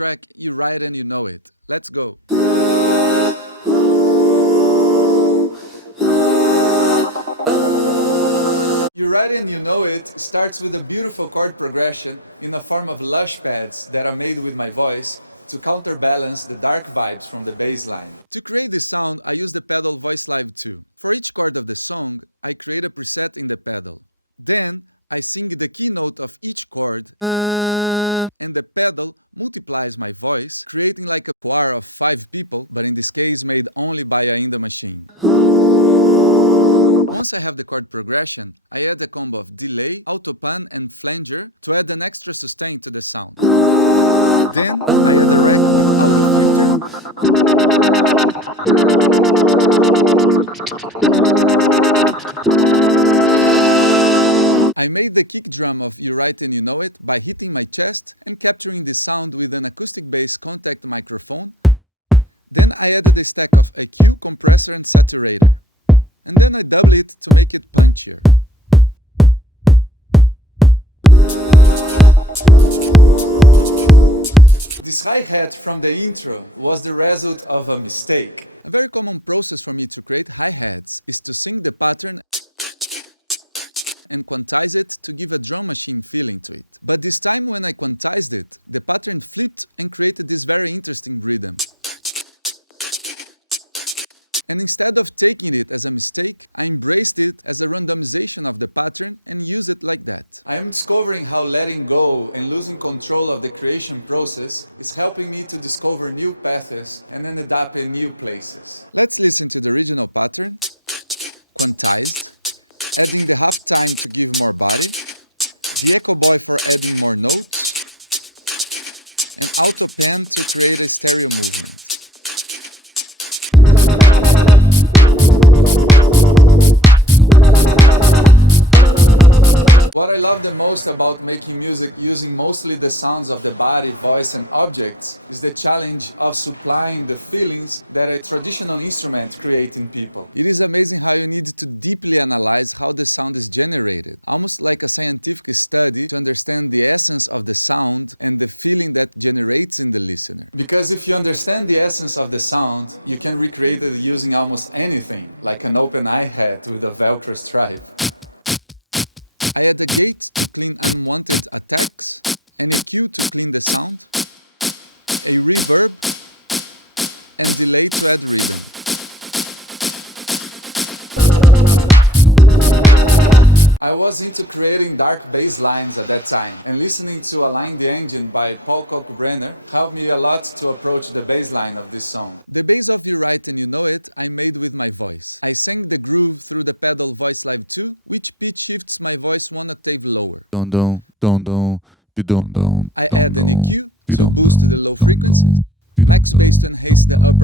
You Ready and You Know It starts with a beautiful chord progression in the form of lush pads that are made with my voice to counterbalance the dark vibes from the bass line. Then this hi-hat from the intro was the result of a mistake. I am discovering how letting go and losing control of the creation process is helping me to discover new paths and end up in new places. What I love the most about making music using mostly the sounds of the body, voice and objects is the challenge of supplying the feelings that a traditional instrument creates in people. Because if you understand the essence of the sound, you can recreate it using almost anything, like an open hi-hat with a Velcro stripe. I was into creating dark bass lines at that time, and listening to Align the Engine by Paul Kalkbrenner helped me a lot to approach the bass line of this song. Dum dum dum dum dum dum dum dum dum dum dum dum dum dum dum dum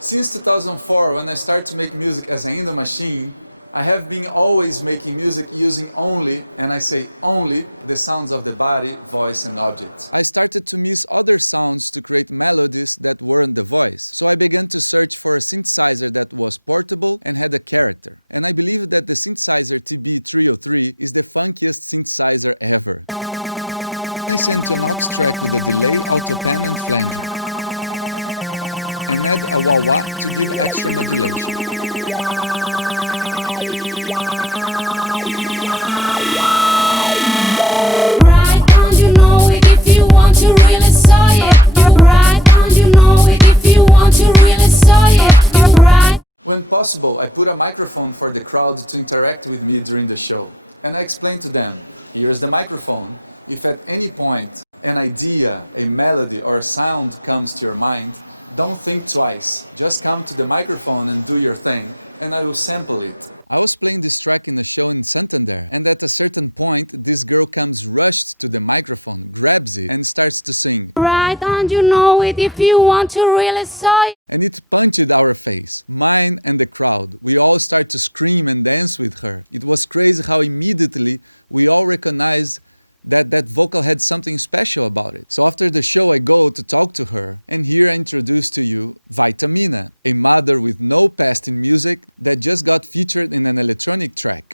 Since 2004, when I started to make music as an indie machine, I have been always making music using only, and I say only, the sounds of the body, voice and objects. Listen to an extract with a delay, Autro and add a wah-wah to give you extra delay. Right, and you know it if you want to really saw it. You're right, and you know it if you want to really saw it. You're right. When possible, I put a microphone for the crowd to interact with me during the show. And I explain to them, here's the microphone. If at any point an idea, a melody or a sound comes to your mind, Don't think twice. Just come to the microphone and do your thing, and I will sample it. Right, and you know it if you want to really say it.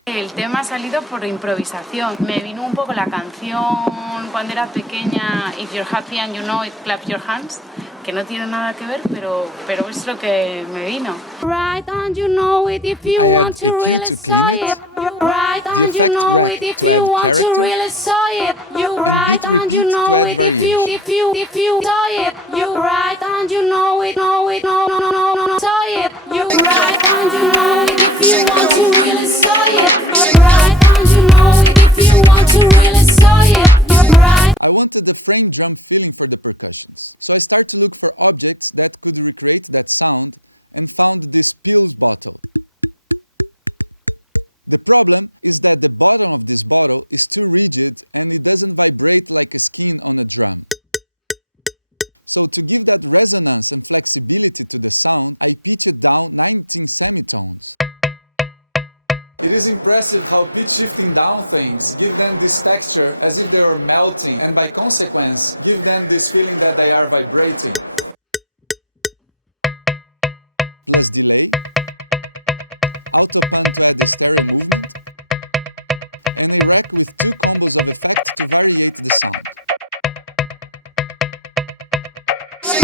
El tema ha salido por improvisación. Me vino un poco la canción cuando era pequeña, If You're Happy and You Know It, Clap Your Hands, que no tiene nada que ver, pero es lo que me vino. Right, and you know it if you want to really say it. Right, and you know it if you want to really say it. You right, and you know it if you say it. You right, and you know it, no, say it. You right, and you know it if you want to really say it. You right, and you know it if you want to really say it. You right. It is impressive how pitch shifting down things give them this texture as if they were melting, and by consequence, give them this feeling that they are vibrating.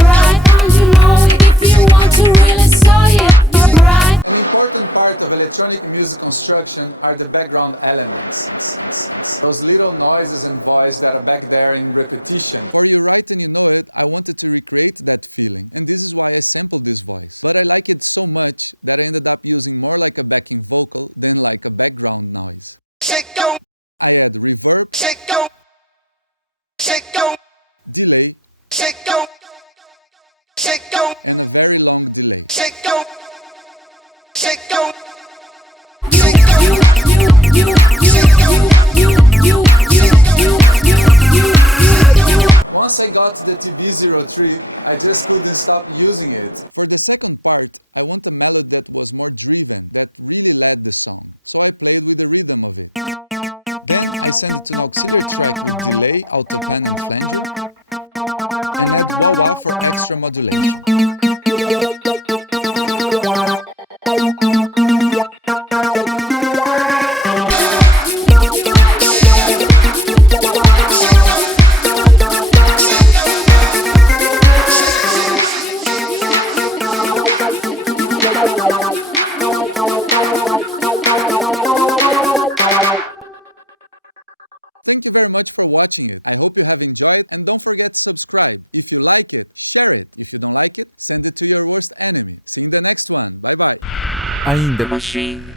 Right, and you know it if you want to really say it. You right. An important part of electronic music construction are the background elements. Those little noises and voice that are back there in repetition. Once I got the TB03, I just couldn't stop using it. Then I send it to an auxiliary track with delay, auto pan and flanger, and add wah-wah for extra modulation. Ainda Machine.